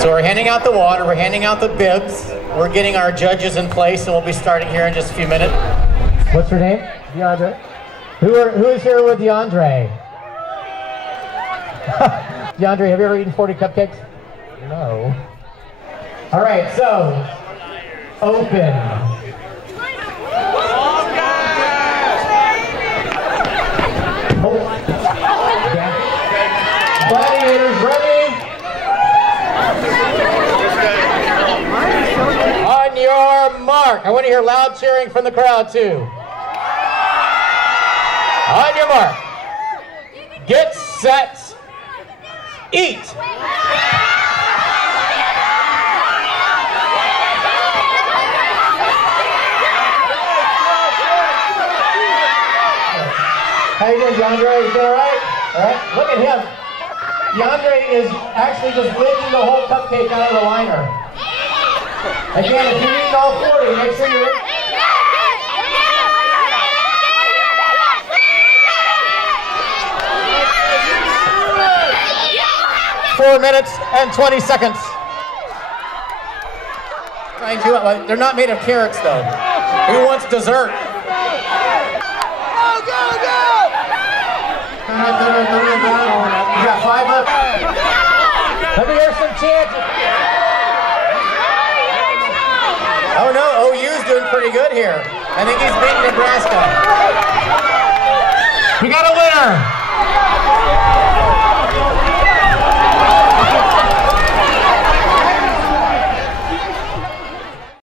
So we're handing out the water, we're handing out the bibs, we're getting our judges in place, and we'll be starting here in just a few minutes. What's her name? DeAndre. Who is here with DeAndre? DeAndre, have you ever eaten 40 cupcakes? No. All right, so open. Gladiators ready? On your mark. I want to hear loud cheering from the crowd too. On your mark. Get set. Eat. How you doing, DeAndre? You doing all right? All right. Look at him. DeAndre is actually just licking the whole cupcake out of the liner. Again, if you eat all 40, make sure you're 4 minutes and 20 seconds. They're not made of carrots, though. Who wants dessert? Go, go, go! You got 5 left. Let me hear some chants. Oh no, OU's doing pretty good here. I think he's beating Nebraska. We got a winner.